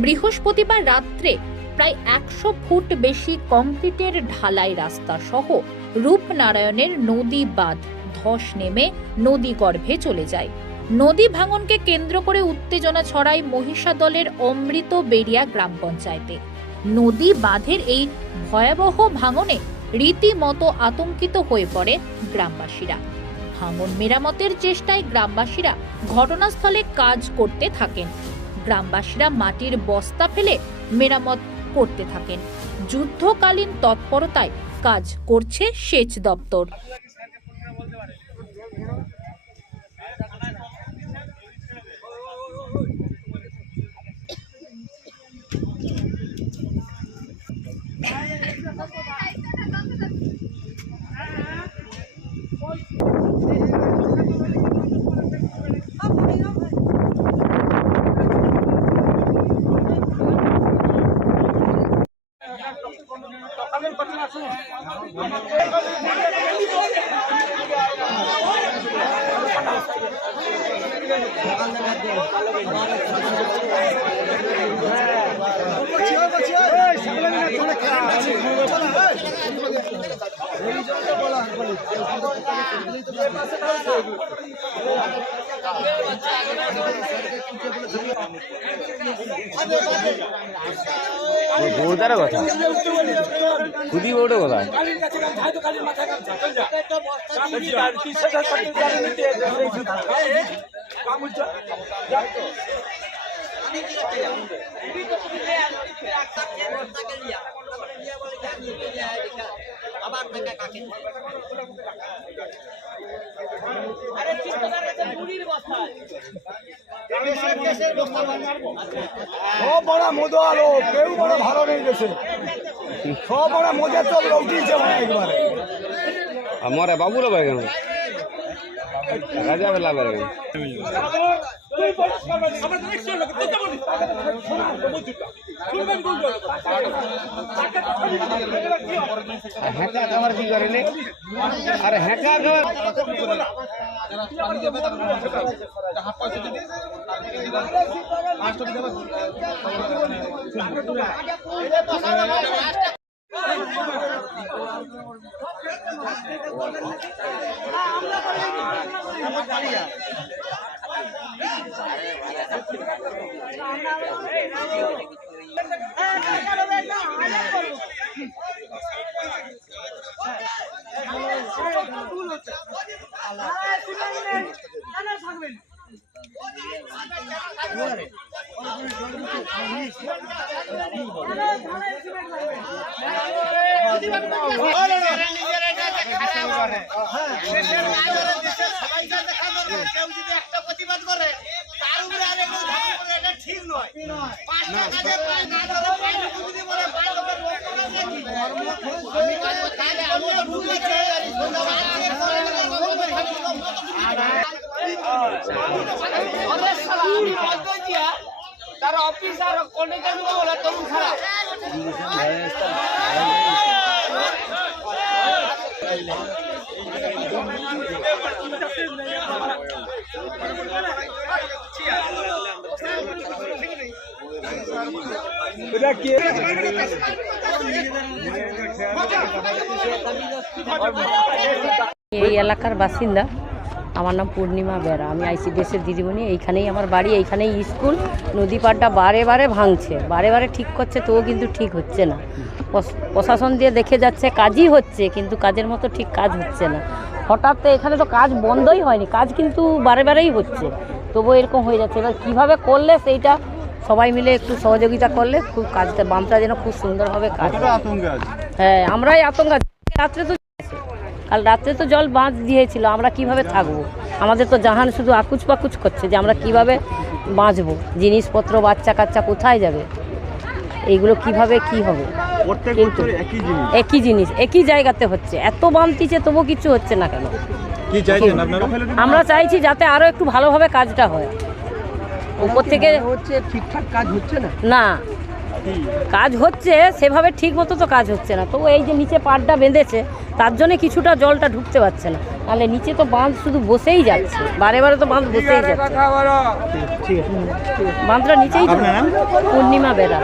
বৃহস্পতিবার রাত্রে প্রায় 100 ফুট বেশি কংক্রিটের ঢালাই রাস্তা সহ রূপনারায়ণের নদী বাঁধ ধস নেমে নদী গর্ভে চলে যায়। নদী ভাঙনকে কেন্দ্র করে উত্তেজনা ছড়ায় মহিষাদলের অমৃত বেড়িয়া গ্রাম পঞ্চায়েতে। নদী বাঁধের এই ভয়াবহ ভাঙনে রীতিমতো আতঙ্কিত হয়ে পড়ে গ্রামবাসীরা। ভাঙন মেরামতের চেষ্টায় গ্রামবাসীরা ঘটনাস্থলে কাজ করতে থাকেন। গ্রামবাসীরা মাটির বস্তা ফেলে মেরামত করতে থাকেন। যুদ্ধকালীন তৎপরতায় কাজ করছে সেচ দপ্তর। বউটার কথা খুবই বউটার কথা সব বড় মজা আলো কেউ বড় ভালো নেই দেশে সব বড় মজা তো লৌটিছে একবারে আমারে বাবুরা ভাই কেন রাজা বেলা বেরে হ্যাঁ খাবার কি করে আরে হ্যাঁ খাবার তার অফিসার কন্ডিশন বলে তো খারাপ এই এলাকার বাসিন্দা। আমার নাম পূর্ণিমা বেরা, আমি আইসিডিএসের দিদিমণি। এইখানেই আমার বাড়ি, এইখানেই স্কুল। নদী পাড়টা বারে বারে ভাঙছে, বারে বারে ঠিক করছে, তবুও কিন্তু ঠিক হচ্ছে না। প্রশাসন দিয়ে দেখে যাচ্ছে কাজই হচ্ছে, কিন্তু কাজের মতো ঠিক কাজ হচ্ছে না। হঠাৎ এখানে তো কাজ বন্ধই হয়নি, কাজ কিন্তু বারে বারেই হচ্ছে, তবুও এরকম হয়ে যাচ্ছে। এবার কীভাবে করলে সেইটা সবাই মিলে একটু সহযোগিতা করলে খুব কাজটা বামটা যেন খুব সুন্দরভাবে কাজ। হ্যাঁ, আমরাই আতঙ্ক আছি। রাত্রে তো কাল রাত্রে তো জল বাঁধ দিয়েছিল, আমরা কিভাবে থাকবো? আমাদের তো জাহান শুধু আকুচ পাকুচ করছে যে আমরা কিভাবে বাঁচবো। জিনিসপত্র বাচ্চা কাচ্চা কোথায় যাবে? এইগুলো কিভাবে কি হবে? কিন্তু একই জিনিস একই জায়গাতে হচ্ছে, এত বাঁধতিছে তবুও কিছু হচ্ছে না কেন? আমরা চাইছি যাতে আরো একটু ভালোভাবে কাজটা হয়। উপর থেকে হচ্ছে ঠিকঠাক কাজ হচ্ছে না। না, কাজ হচ্ছে সেভাবে ঠিক মতো তো কাজ হচ্ছে না। তো এই যে নিচে পাড়টা বেঁধেছে তার জন্য কিছুটা জলটা ঢুকতে পারছে না, নাহলে নিচে তো বাঁধ শুধু বসেই যাচ্ছে, বারে বারে তো বাঁধ বসেই যাচ্ছে। ঠিক আছে বাঁধটা নিচেই তো। আপনার নাম? পূর্ণিমা বেরা।